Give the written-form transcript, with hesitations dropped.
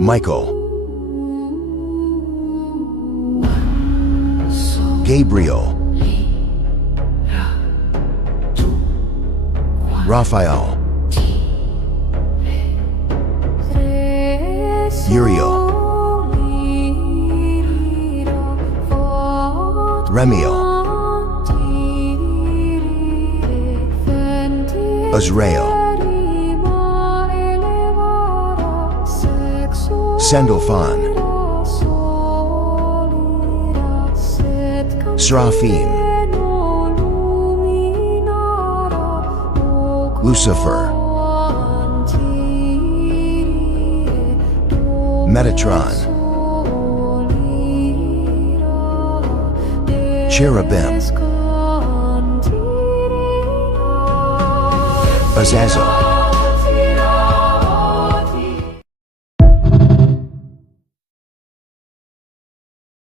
Michael, Gabriel, Raphael, Uriel, Remiel, Azrael, Sandalphon, Seraphim, Lucifer, Metatron, Cherubim, Azazel,